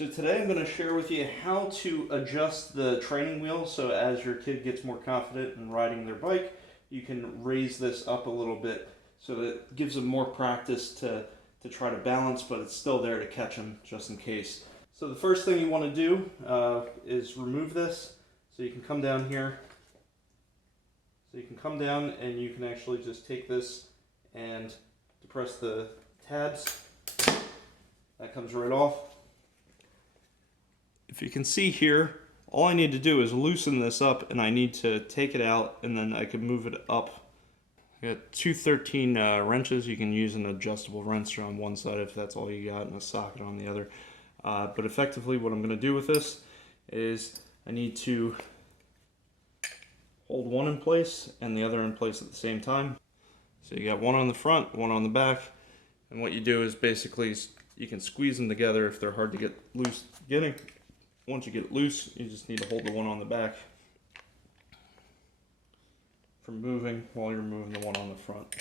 So today I'm going to share with you how to adjust the training wheel so as your kid gets more confident in riding their bike, you can raise this up a little bit so that it gives them more practice to try to balance, but it's still there to catch them just in case. So the first thing you want to do is remove this. So you can come down here. So you can come down and you can actually just take this and depress the tabs. That comes right off. If you can see here, all I need to do is loosen this up and I need to take it out and then I can move it up. I got two 13 wrenches. You can use an adjustable wrench on one side if that's all you got and a socket on the other. But effectively what I'm going to do with this is I need to hold one in place and the other in place at the same time. So you got one on the front, one on the back, and what you do is basically you can squeeze them together if they're hard to get loose getting. Once you get it loose, you just need to hold the one on the back from moving while you're moving the one on the front.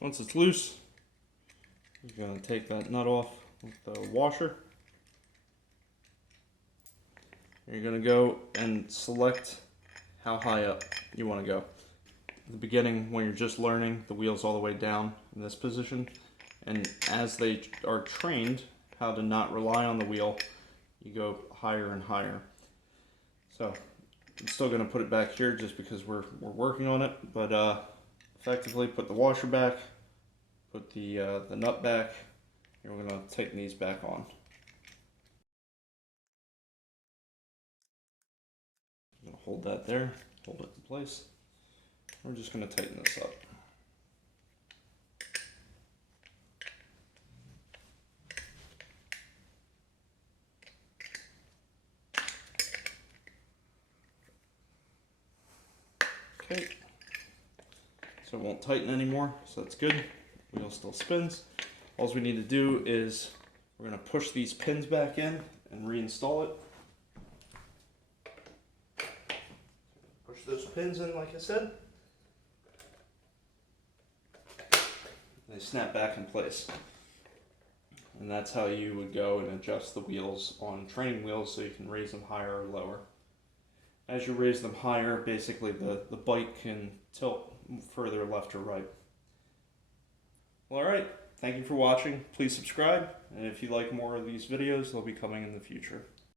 Once it's loose, you're going to take that nut off with the washer. You're going to go and select how high up you want to go. At the beginning, when you're just learning, the wheel's all the way down in this position. And as they are trained how to not rely on the wheel, you go higher and higher. So I'm still going to put it back here just because we're working on it, but effectively put the washer back, put the nut back, and we're going to tighten these back on. I'm going to hold that there, hold it in place. We're just going to tighten this up. Okay, so it won't tighten anymore, so that's good. The wheel still spins. All we need to do is we're going to push these pins back in and reinstall it. Push those pins in like I said. They snap back in place. And that's how you would go and adjust the wheels on training wheels so you can raise them higher or lower. As you raise them higher, basically the bike can tilt further left or right. Well, alright, thank you for watching. Please subscribe, and if you like more of these videos, they'll be coming in the future.